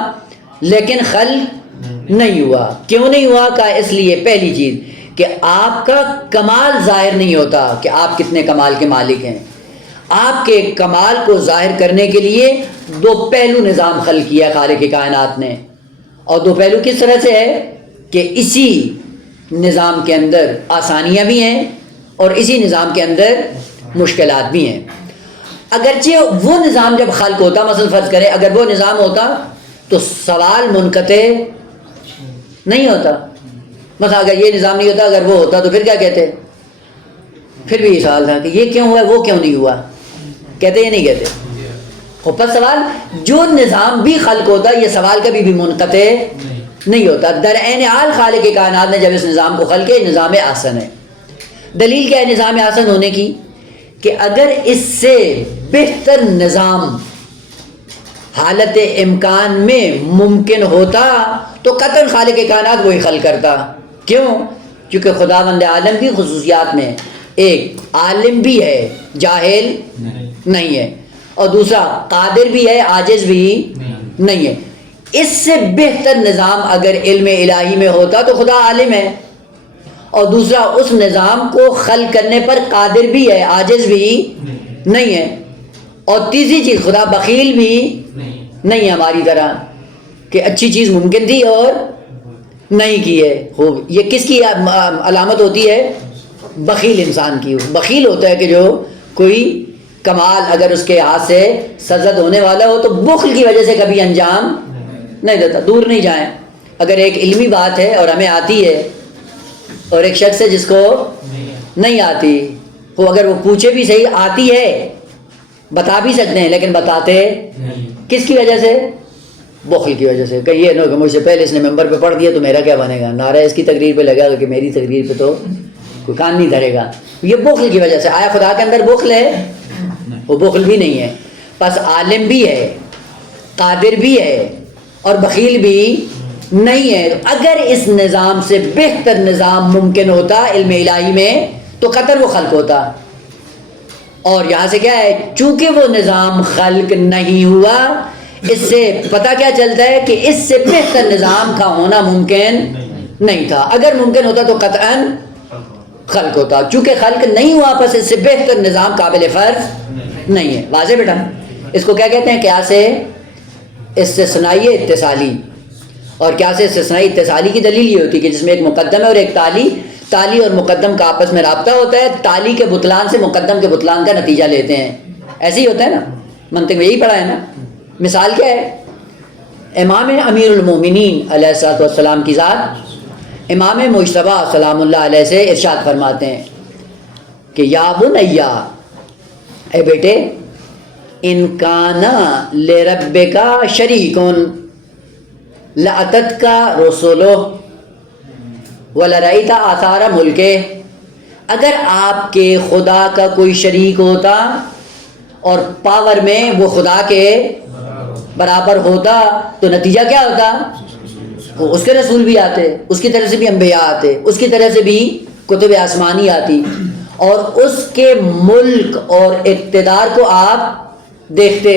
لیکن خلق نہیں ہوا. کیوں نہیں ہوا؟ کہ اس لیے پہلی چیز کہ آپ کا کمال ظاہر نہیں ہوتا کہ آپ کتنے کمال کے مالک ہیں. آپ کے کمال کو ظاہر کرنے کے لیے 2 پہلو نظام خلق کیا خالق کائنات نے. اور 2 پہلو کس طرح سے ہے کہ اسی نظام کے اندر آسانیاں بھی ہیں اور اسی نظام کے اندر مشکلات بھی ہیں. اگرچہ وہ نظام جب خلق ہوتا، مثلا فرض کریں اگر وہ نظام ہوتا تو سوال منقطع نہیں ہوتا. مثلا اگر یہ نظام نہیں ہوتا، اگر وہ ہوتا تو پھر کیا کہتے؟ پھر بھی یہ سوال تھا کہ یہ کیوں ہوا، وہ کیوں نہیں ہوا، کہتے یا نہیں کہتے؟ اوپر سوال جو نظام بھی خلق ہوتا یہ سوال کبھی بھی منقطع نہیں ہوتا. در عین حال خالق کائنات نے جب اس نظام کو خلق کیا، نظام احسن ہے. دلیل کیا ہے نظام احسن ہونے کی؟ کہ اگر اس سے بہتر نظام حالت امکان میں ممکن ہوتا تو قطعاً خالق کائنات وہی خلق کرتا. کیوں؟ چونکہ خداوند عالم کی خصوصیات میں ایک عالم بھی ہے، جاہل نہیں ہے، اور دوسرا قادر بھی ہے، عاجز بھی نہیں ہے. اس سے بہتر نظام اگر علم الہی میں ہوتا تو خدا عالم ہے، اور دوسرا اس نظام کو خلق کرنے پر قادر بھی ہے، عاجز بھی نہیں ہے، اور تیسری چیز خدا بخیل بھی نہیں ہے ہماری طرح کہ اچھی چیز ممکن تھی اور نہیں کی ہے. خوب، یہ کس کی علامت ہوتی ہے؟ بخیل انسان کی. بخیل ہوتا ہے کہ جو کوئی کمال اگر اس کے ہاتھ سے سرزد ہونے والا ہو تو بخل کی وجہ سے کبھی انجام نہیں دیتا. دور نہیں جائیں، اگر ایک علمی بات ہے اور ہمیں آتی ہے اور ایک شخص ہے جس کو نہیں آتی، وہ اگر وہ پوچھے بھی صحیح، آتی ہے بتا بھی سکتے ہیں لیکن بتاتے کس کی وجہ سے؟ بخل کی وجہ سے. کہ یہ نہ کہ مجھ سے پہلے اس نے ممبر پہ پڑھ دیا تو میرا کیا بنے گا، نعرہ اس کی تقریر پہ لگا کہ میری تقریر پہ تو کوئی کان نہیں دھرے گا. یہ بخل کی وجہ سے. آیا خدا کے اندر بخل ہے؟ وہ بخل بھی نہیں ہے. بس عالم بھی ہے، قادر بھی ہے، اور بخیل بھی نہیں ہے. اگر اس نظام سے بہتر نظام ممکن ہوتا علم الہی میں تو قطر وہ خلق ہوتا. اور یہاں سے کیا ہے؟ چونکہ وہ نظام خلق نہیں ہوا، اس سے پتہ کیا چلتا ہے کہ اس سے بہتر نظام کا ہونا ممکن نہیں تھا. اگر ممکن ہوتا تو قطعاً خلق ہوتا. چونکہ خلق نہیں ہوا، پس اس سے بہتر نظام قابل فرض نہیں ہے. واضح بیٹا؟ اس کو کیا کہتے ہیں؟ قیاس استثنائی اتصالی. اور قیاس استثنائی اتصالی کی دلیل یہ ہوتی ہے کہ جس میں ایک مقدم ہے اور ایک تالی اور مقدم کا آپس میں رابطہ ہوتا ہے. تالی کے بطلان سے مقدم کے بطلان کا نتیجہ لیتے ہیں. ایسے ہی ہوتا ہے نا، منطق میں یہی پڑھا ہے نا. مثال کیا ہے؟ امام امیر المومنین علیہ الصلوۃ والسلام کی ذات امام مجتبیٰ سلام اللہ علیہ سے ارشاد فرماتے ہیں کہ یا بنیا، اے بیٹے، ان کانا لربک شریکن لاتتک رسولہ وَلَرَأَيْتَ آثَارَ مُلْكِهِ، اگر آپ کے خدا کا کوئی شریک ہوتا اور پاور میں وہ خدا کے برابر ہوتا تو نتیجہ کیا ہوتا؟ اس کے رسول بھی آتے، اس کی طرف سے بھی انبیاء آتے، اس کی طرف سے بھی کتب آسمانی آتی، اور اس کے ملک اور اقتدار کو آپ دیکھتے،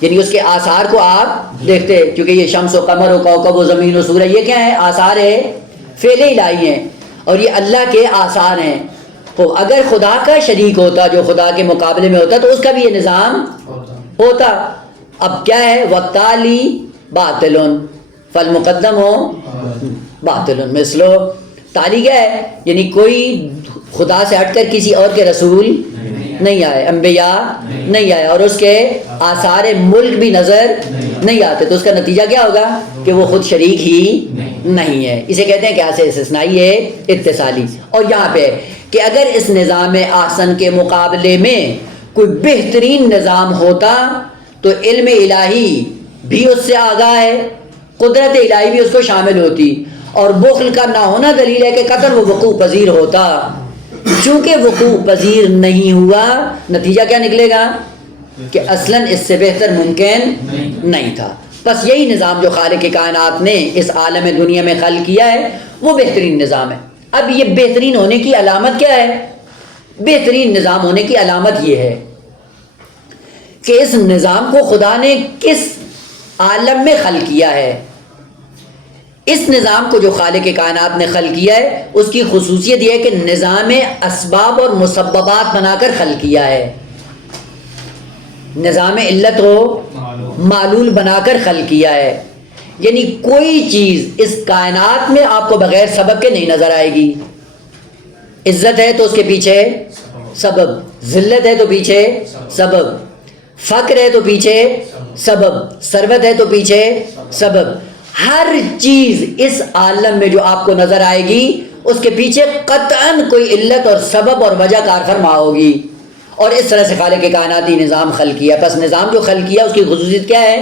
یعنی اس کے آثار کو آپ دیکھتے، کیونکہ یہ شمس و قمر و کوکب و زمین و سورج یہ کیا ہے؟ آثار ہے، فعل الہی ہیں، اور یہ اللہ کے آثار ہیں۔ تو اگر خدا کا شریک ہوتا جو خدا کے مقابلے میں ہوتا تو اس کا بھی یہ نظام ہوتا۔ اب کیا ہے؟ وَالتَّالِي بَاطِلٌ فَالْمُقَدَّمُ باطل مثلو، تالی کیا ہے؟ یعنی کوئی خدا سے ہٹ کر کسی اور کے رسول نہیں آئے، انبیاء نہیں آئے، اور اس کے آثار ملک بھی نظر نہیں آتے، تو اس کا نتیجہ کیا ہوگا؟ کہ وہ خود شریک ہی نہیں ہے۔ اسے کہتے ہیں کیا سے استثنائی ہے، اتصالی۔ اور یہاں پہ کہ اگر اس نظام احسن کے مقابلے میں کوئی بہترین نظام ہوتا تو علم الہی بھی اس سے آگاہ ہے، قدرت الہی بھی اس کو شامل ہوتی، اور بخل کا نہ ہونا دلیل ہے کہ قطعاً وہ وقوع پذیر ہوتا۔ چونکہ وقوع پذیر نہیں ہوا، نتیجہ کیا نکلے گا؟ کہ اصلاً اس سے بہتر ممکن نہیں تھا۔ بس یہی نظام جو خالق کائنات نے اس عالم دنیا میں خلق کیا ہے وہ بہترین نظام ہے۔ اب یہ بہترین ہونے کی علامت کیا ہے؟ بہترین نظام ہونے کی علامت یہ ہے کہ اس نظام کو خدا نے کس عالم میں خلق کیا ہے۔ اس نظام کو جو خالق کائنات نے خلق کیا ہے اس کی خصوصیت یہ ہے کہ نظام اسباب اور مسببات بنا کر خلق کیا ہے، نظام علت و معلول بنا کر خلق کیا ہے، یعنی کوئی چیز اس کائنات میں آپ کو بغیر سبب کے نہیں نظر آئے گی۔ عزت ہے تو اس کے پیچھے سبب، ذلت ہے تو پیچھے سبب، فقر ہے تو پیچھے سبب، ثروت ہے تو پیچھے سبب۔ ہر چیز اس عالم میں جو آپ کو نظر آئے گی اس کے پیچھے قطعاً کوئی علت اور سبب اور وجہ کار فرما ہوگی، اور اس طرح سے خالق کائناتی نظام خلق کیا۔ پس نظام جو خلق کیا اس کی خصوصیت کیا ہے؟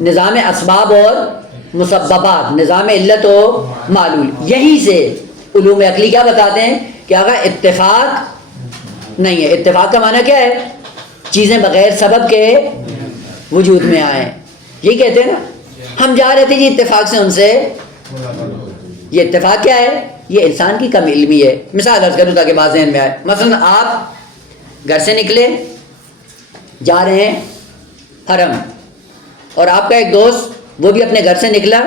نظام اسباب اور مسببات، نظام علت و معلول۔ یہی سے علوم عقلی کیا بتاتے ہیں کہ اگر اتفاق نہیں ہے، اتفاق کا معنی کیا ہے؟ چیزیں بغیر سبب کے وجود میں آئیں، یہی کہتے ہیں نا۔ ہم جا رہے تھے جی اتفاق سے ان سے، یہ اتفاق کیا ہے؟ یہ انسان کی کم علمی ہے۔ مثال عرض کروں تاکہ بات ذہن میں آئے، مثلا آپ گھر سے نکلے جا رہے ہیں حرم، اور آپ کا ایک دوست وہ بھی اپنے گھر سے نکلا،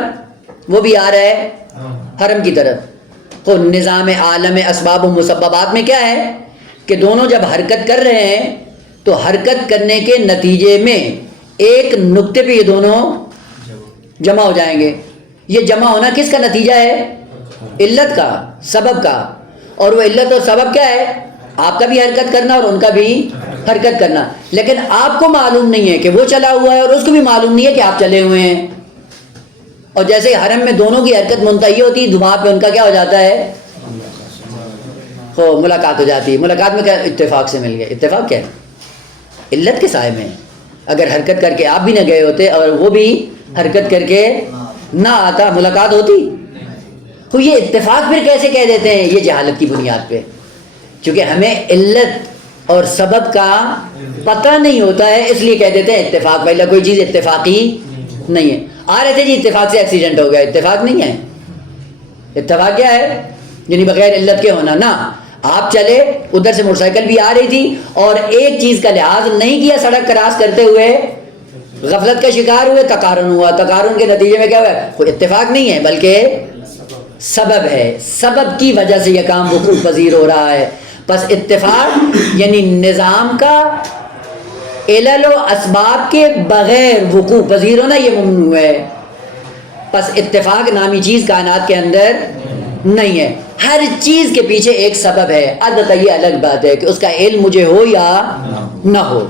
وہ بھی آ رہا ہے حرم کی طرف۔ تو نظام عالم اسباب و مسببات میں کیا ہے کہ دونوں جب حرکت کر رہے ہیں تو حرکت کرنے کے نتیجے میں ایک نقطے پہ یہ دونوں جمع ہو جائیں گے۔ یہ جمع ہونا کس کا نتیجہ ہے؟ علت کا، سبب کا، اور وہ علت اور سبب کیا ہے؟ آپ کا بھی حرکت کرنا اور ان کا بھی حرکت کرنا۔ لیکن آپ کو معلوم نہیں ہے کہ وہ چلا ہوا ہے، اور اس کو بھی معلوم نہیں ہے کہ آپ چلے ہوئے ہیں۔ اور جیسے حرم میں دونوں کی حرکت منتہی ہوتی ہے، وہاں پہ ان کا کیا ہو جاتا ہے؟ ملاقات ہو جاتی ہے۔ ملاقات میں کیا؟ اتفاق سے مل گئے۔ اتفاق کیا ہے؟ علت کے سائے میں۔ اگر حرکت کر کے آپ بھی نہ گئے ہوتے اور وہ بھی حرکت کر کے نہ آتا، ملاقات ہوتی؟ تو یہ اتفاق پھر کیسے کہہ دیتے ہیں؟ یہ جہالت کی بنیاد پہ، چونکہ ہمیں علت اور سبب کا پتہ نہیں ہوتا ہے اس لیے کہہ دیتے ہیں اتفاق۔ پہلے کوئی چیز اتفاقی نہیں ہے۔ آ رہے تھے جی اتفاق سے ایکسیڈنٹ ہو گیا، اتفاق نہیں ہے۔ اتفاق کیا ہے؟ یعنی بغیر علت کے ہونا نا۔ آپ چلے، ادھر سے موٹر سائیکل بھی آ رہی تھی اور ایک چیز کا لحاظ نہیں کیا، سڑک کراس کرتے ہوئے غفلت کا شکار ہوئے، تقارن ہوا۔ تقارن کے نتیجے میں کیا ہوا؟ کوئی اتفاق نہیں ہے بلکہ سبب ہے، سبب کی وجہ سے یہ کام وقوع پذیر ہو رہا ہے۔ بس اتفاق یعنی نظام کا علل و اسباب کے بغیر وقوع پذیر ہونا، یہ ممنوع ہے۔ بس اتفاق نامی چیز کائنات کے اندر نہیں ہے۔ ہر چیز کے پیچھے ایک سبب ہے، البتہ یہ الگ بات ہے کہ اس کا علم مجھے ہو یا نہ ہو۔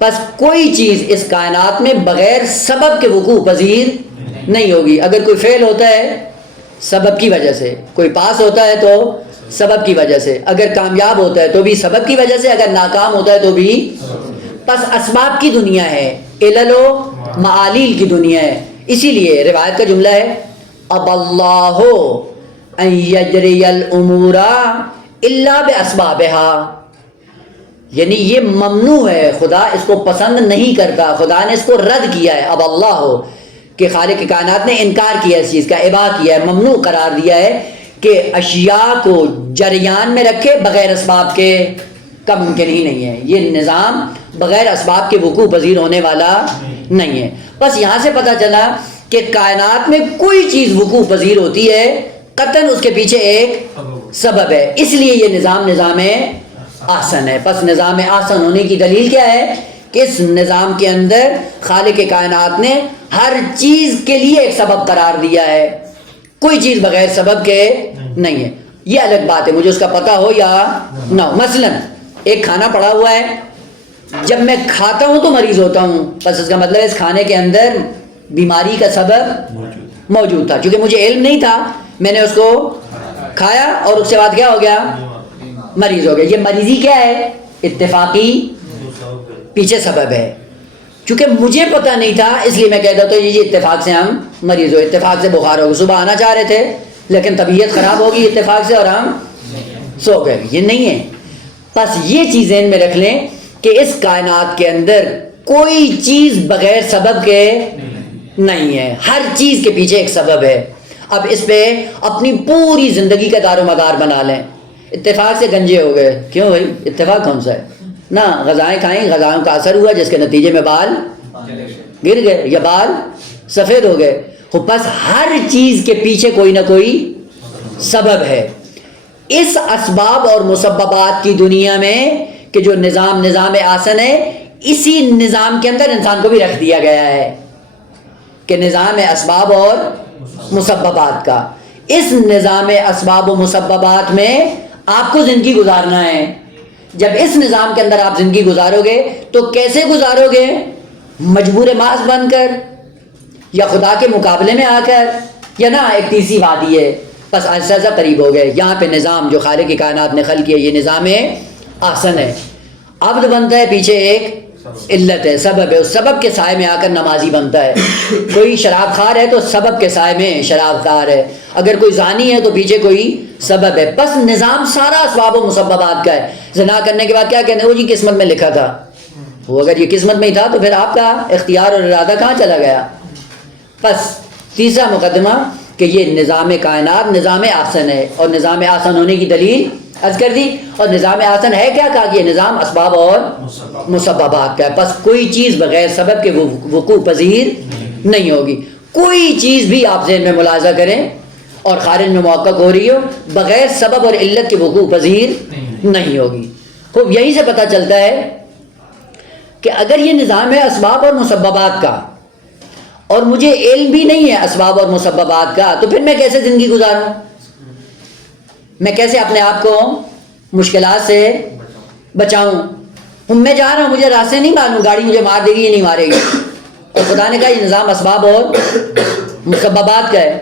بس کوئی چیز اس کائنات میں بغیر سبب کے وقوع پذیر نہیں ہوگی۔ اگر کوئی فعل ہوتا ہے سبب کی وجہ سے، کوئی پاس ہوتا ہے تو سبب کی وجہ سے، اگر کامیاب ہوتا ہے تو بھی سبب کی وجہ سے، اگر ناکام ہوتا ہے تو بھی۔ بس اسباب کی دنیا ہے، علل و معالیل کی دنیا ہے۔ اسی لیے روایت کا جملہ ہے اب اللہ ان یجری الامور الا باسبابها، یعنی یہ ممنوع ہے، خدا اس کو پسند نہیں کرتا، خدا نے اس کو رد کیا ہے. اب اللہ ہو کہ خالق کائنات نے انکار کیا اس چیز کا، ابا کیا ہے، ممنوع قرار دیا ہے کہ اشیاء کو جریان میں رکھے بغیر اسباب کے کا ممکن ہی نہیں ہے. یہ نظام بغیر اسباب کے وقوع پذیر ہونے والا نہیں ہے. بس یہاں سے پتہ چلا کہ کائنات میں کوئی چیز وقوع پذیر ہوتی ہے قطعاً اس کے پیچھے ایک سبب ہے، اس لیے یہ نظام احسن ہے. پس نظام احسن ہونے کی دلیل کیا ہے کہ اس نظام کے اندر خالق کائنات نے ہر چیز کے لیے ایک سبب قرار دیا ہے، کوئی چیز بغیر سبب کے نہیں ہے. یہ الگ بات ہے مجھے اس کا پتہ ہو یا نہ ہو. مثلا ایک کھانا پڑا ہوا ہے، جب میں کھاتا ہوں تو مریض ہوتا ہوں، بس اس کا مطلب اس کھانے کے اندر بیماری کا سبب موجود تھا. چونکہ مجھے علم نہیں تھا، میں نے اس کو کھایا اور اس کے بعد کیا ہو گیا؟ مریض ہو گیا. یہ مریضی کیا ہے؟ اتفاقی پیچھے سبب ہے. چونکہ مجھے پتہ نہیں تھا اس لیے میں کہتا تو یہ اتفاق سے ہم مریض ہوئے، اتفاق سے بخار ہو گیا. صبح آنا چاہ رہے تھے لیکن طبیعت خراب ہوگی اتفاق سے اور ہم سو گئے. یہ نہیں ہے. بس یہ چیز ذہن میں رکھ لیں کہ اس کائنات کے اندر کوئی چیز بغیر سبب کے نہیں ہے، ہر چیز کے پیچھے ایک سبب ہے. اب اس پہ اپنی پوری زندگی کا دار و مدار بنا لیں. اتفاق سے گنجے ہو گئے، کیوں بھائی؟ اتفاق کون سا ہے؟ نہ غذائیں کھائیں، غذاؤں کا اثر ہوا جس کے نتیجے میں بال گر گئے یا بال سفید ہو گئے. بس ہر چیز کے پیچھے کوئی نہ کوئی سبب ہے. اس اسباب اور مسببات کی دنیا میں کہ جو نظام آسن ہے، اسی نظام کے اندر انسان کو بھی رکھ دیا گیا ہے کہ نظام اسباب اور مسببات کا. اس نظام اسباب و مسببات میں آپ کو زندگی گزارنا ہے. جب اس نظام کے اندر آپ زندگی گزارو گے تو کیسے گزارو گے؟ مجبور محض بن کر یا خدا کے مقابلے میں آ کر، یا نہ ایک تیسری وادی ہے. بس ایسا ایسا قریب ہو گئے. یہاں پہ نظام جو خالق کی کائنات نے خلق کیا یہ نظام احسن ہے. عبد بنتا ہے، پیچھے ایک علت ہے، سبب ہے. اس سبب کے سائے میں آ کر نمازی بنتا ہے. کوئی شراب خار ہے تو سبب کے سائے میں شراب خار ہے. اگر کوئی زانی ہے تو پیچھے کوئی سبب ہے. بس نظام سارا اسباب و مسببات کا ہے. زنا کرنے کے بعد کیا کہتے ہیں؟ وہ جی قسمت میں لکھا تھا. وہ اگر یہ قسمت میں ہی تھا تو پھر آپ کا اختیار اور ارادہ کہاں چلا گیا؟ بس تیسرا مقدمہ کہ یہ نظام کائنات نظام احسن ہے، اور نظام احسن ہونے کی دلیل عرض کر دی. اور نظام احسن ہے کیا؟ کہا کہ یہ نظام اسباب اور مسببات کا ہے. بس کوئی چیز بغیر سبب کے وقوع پذیر نہیں ہوگی. کوئی چیز بھی آپ ذہن میں ملاحظہ کریں اور خارج میں محقق ہو رہی ہو، بغیر سبب اور علت کے وقوع پذیر نہیں ہوگی. خوب یہیں سے پتہ چلتا ہے کہ اگر یہ نظام ہے اسباب اور مسببات کا اور مجھے علم بھی نہیں ہے اسباب اور مسببات کا، تو پھر میں کیسے زندگی گزاروں؟ میں کیسے اپنے آپ کو مشکلات سے بچاؤں؟ میں جا رہا ہوں، مجھے راستے نہیں معلوم، گاڑی مجھے مار دے گی یا نہیں مارے گی. اور خدا نے کہا یہ نظام اسباب اور مسببات کا ہے،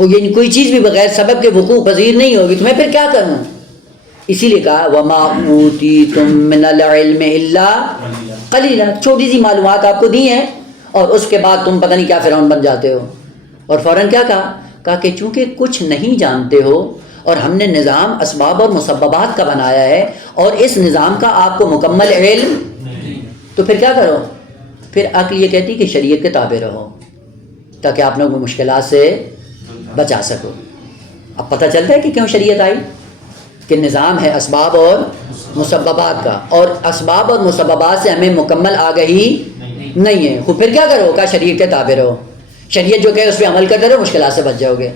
یعنی کوئی چیز بھی بغیر سبب کے وقوع پذیر نہیں ہوگی. تو میں پھر کیا کروں؟ اسی لیے کہا وَمَا أُوتِيتُم مِّنَ الْعِلْمِ إِلَّا قَلِيلًا. چھوٹی سی معلومات آپ کو دی ہیں اور اس کے بعد تم پتہ نہیں کیا فرعون بن جاتے ہو. اور فوراً کیا کہا کہ چونکہ کچھ نہیں جانتے ہو اور ہم نے نظام اسباب اور مسببات کا بنایا ہے اور اس نظام کا آپ کو مکمل علم، تو پھر کیا کرو؟ پھر عقل یہ کہتی کہ شریعت کے تابع رہو تاکہ آپ لوگ مشکلات سے بچا سکو. اب پتہ چلتا ہے کہ کیوں شریعت آئی، کہ نظام ہے اسباب اور مسببات کا، اور اسباب اور مسببات سے ہمیں مکمل آگہی نہیں ہے. پھر کیا کرو؟ کہا شریعت کے تابع رہو. شریعت جو کہے اس پہ عمل کرتے رہو، مشکلات سے بچ جاؤ گے.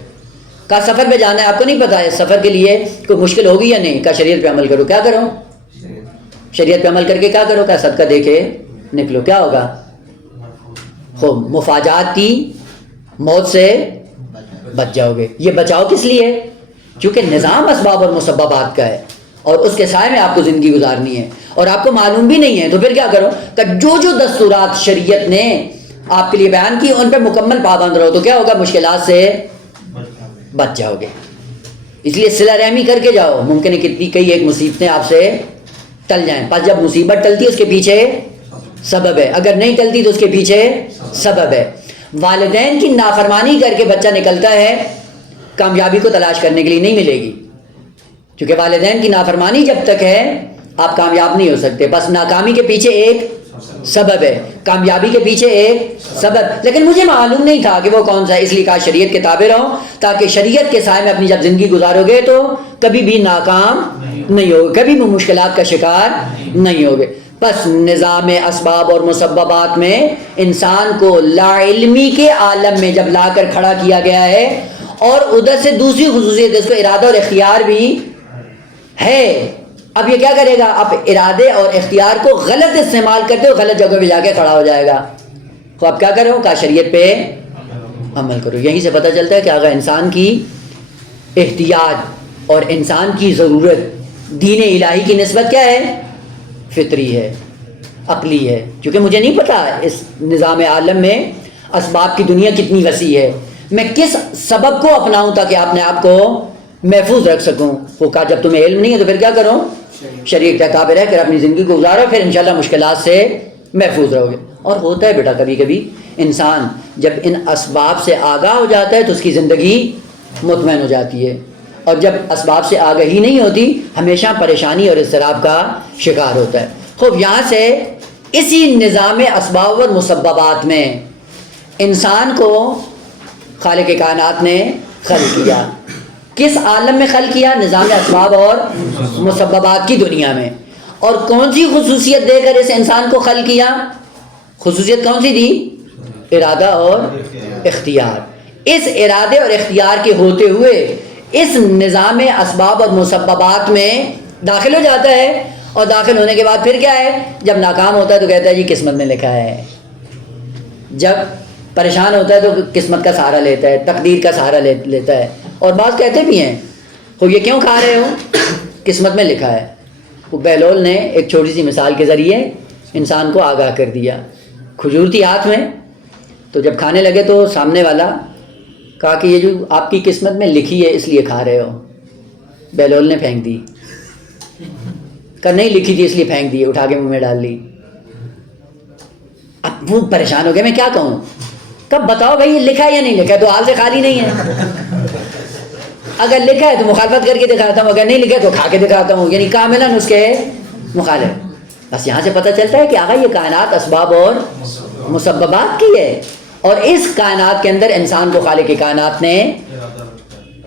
کہا سفر پہ جانا ہے، آپ کو نہیں پتا ہے سفر کے لیے کوئی مشکل ہوگی یا نہیں، کہا شریعت پہ عمل کرو. کیا کرو؟ شریعت پہ عمل کر کے کیا کرو؟ کہا صدقہ دے کے نکلو. کیا ہوگا؟ خوب مفاجات کی موت سے بچ جاؤ گے. یہ بچاؤ کس لیے؟ کیونکہ نظام اسباب اور مسببات کا ہے اور اس کے سائے میں آپ کو زندگی گزارنی ہے اور آپ کو معلوم بھی نہیں ہے. تو پھر کیا کرو؟ کہ جو جو دستورات شریعت نے آپ کے لیے بیان کی ان پہ مکمل پابند رہو. تو کیا ہوگا؟ مشکلات سے بچ جاؤ گے. اس لیے صلہ رحمی کر کے جاؤ. ممکن ہے کتنی کئی ایک مصیبتیں آپ سے ٹل جائیں، پس جب مصیبت ٹلتی ہے اس کے پیچھے سبب ہے، اگر نہیں ٹلتی تو اس کے پیچھے سبب ہے. والدین کی نافرمانی کر کے بچہ نکلتا ہے کامیابی کو تلاش کرنے کے لیے نہیں ملے گی، کیونکہ والدین کی نافرمانی جب تک ہے آپ کامیاب نہیں ہو سکتے. بس ناکامی کے پیچھے ایک سبب ہے، کامیابی کے پیچھے ایک سبب، لیکن مجھے معلوم نہیں تھا کہ وہ کون سا ہے، اس لیے کہا شریعت کے تابع رہو، تاکہ شریعت کے سائے میں اپنی جب زندگی گزارو گے تو کبھی بھی ناکام نہیں ہوگے، کبھی بھی مشکلات کا شکار نہیں ہوگے. بس نظام اسباب اور مسببات میں انسان کو لا علمی کے عالم میں جب لا کر کھڑا کیا گیا ہے، اور ادھر سے دوسری خصوصیت اس کو ارادہ اور اختیار بھی ہے. اب یہ کیا کرے گا؟ اب ارادے اور اختیار کو غلط استعمال کرتے ہوئے غلط جگہ پہ جا کے کھڑا ہو جائے گا. تو اب کیا کرو؟ کہا شریعت پہ عمل کرو. یہیں سے پتہ چلتا ہے کہ اگر انسان کی احتیاط اور انسان کی ضرورت دین الہی کی نسبت کیا ہے؟ فطری ہے، عقلی ہے. کیونکہ مجھے نہیں پتا اس نظام عالم میں اسباب کی دنیا کتنی وسیع ہے، میں کس سبب کو اپناؤں تاکہ اپنے آپ کو محفوظ رکھ سکوں. وہ کہا جب تمہیں علم نہیں ہے تو پھر کیا کرو؟ شریعت کے تابع رہ کر اپنی زندگی کو گزارو، پھر انشاءاللہ مشکلات سے محفوظ رہو گے. اور ہوتا ہے بیٹا کبھی کبھی انسان جب ان اسباب سے آگاہ ہو جاتا ہے تو اس کی زندگی مطمئن ہو جاتی ہے، اور جب اسباب سے آگاہی نہیں ہوتی ہمیشہ پریشانی اور اضطراب کا شکار ہوتا ہے. خوب یہاں سے اسی نظام اسباب اور مسببات میں انسان کو خالق کائنات نے خلق کیا. کس عالم میں خلق کیا؟ نظام اسباب اور مسببات کی دنیا میں. اور کون سی خصوصیت دے کر اس انسان کو خلق کیا؟ خصوصیت کون سی دی؟ ارادہ اور اختیار. اس ارادے اور اختیار کے ہوتے ہوئے اس نظام اسباب اور مسببات میں داخل ہو جاتا ہے، اور داخل ہونے کے بعد پھر کیا ہے؟ جب ناکام ہوتا ہے تو کہتا ہے جی قسمت میں لکھا ہے. جب پریشان ہوتا ہے تو قسمت کا سہارا لیتا ہے، تقدیر کا سہارا لیتا ہے. اور بعض کہتے بھی ہیں وہ یہ کیوں کھا رہے ہو؟ قسمت میں لکھا ہے. وہ بہلول نے ایک چھوٹی سی مثال کے ذریعے انسان کو آگاہ کر دیا. کھجور تھی ہاتھ میں، تو جب کھانے لگے تو سامنے والا کہا کہ یہ جو آپ کی قسمت میں لکھی ہے اس لیے کھا رہے ہو. بہلول نے پھینک دی، کہا نہیں لکھی تھی اس لیے پھینک دی، اٹھا کے منہ میں ڈال لی. اب وہ پریشان ہو گیا میں کیا کہوں. کب بتاؤ بھائی یہ لکھا ہے یا نہیں لکھا ہے؟ تو حال سے خالی نہیں ہے. اگر لکھا ہے تو مخالفت کر کے دکھاتا ہوں، اگر نہیں لکھا ہے تو کھا کے دکھاتا ہوں، یعنی کاملاً اس کے مخالف. بس یہاں سے پتہ چلتا ہے کہ آگا یہ کائنات اسباب اور مسببات کی ہے، اور اس کائنات کے اندر انسان کو خالق کائنات نے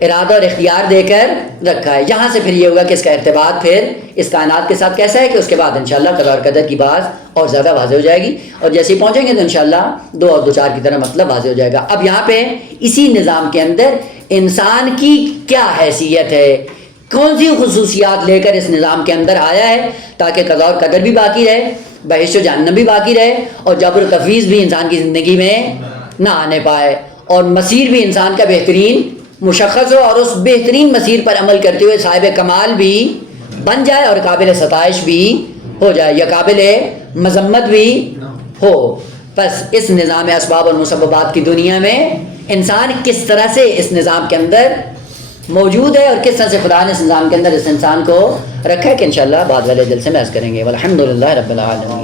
ارادہ اور اختیار دے کر رکھا ہے. یہاں سے پھر یہ ہوگا کہ اس کا ارتباط پھر اس کائنات کے ساتھ کیسا ہے کہ اس کے بعد انشاءاللہ قضاء اور قدر کی بات اور زیادہ واضح ہو جائے گی، اور جیسے ہی پہنچیں گے تو انشاءاللہ دو اور دو چار کی طرح مطلب واضح ہو جائے گا. اب یہاں پہ اسی نظام کے اندر انسان کی کیا حیثیت ہے، کون سی خصوصیات لے کر اس نظام کے اندر آیا ہے تاکہ قضاء اور قدر بھی باقی رہے، بہشت و جہنم بھی باقی رہے، اور جبر و تفویض بھی انسان کی زندگی میں نہ آنے پائے، اور مسیر بھی انسان کا بہترین مشخص ہو، اور اس بہترین مسیر پر عمل کرتے ہوئے صاحب کمال بھی بن جائے، اور قابل ستائش بھی ہو جائے یا قابل مذمت بھی ہو. بس اس نظام اسباب اور مسببات کی دنیا میں انسان کس طرح سے اس نظام کے اندر موجود ہے، اور کس طرح سے خدا نے اس نظام کے اندر اس انسان کو رکھا ہے کہ انشاءاللہ بعد والے جلسے میں عرض کریں گے. والحمدللہ رب العالمین.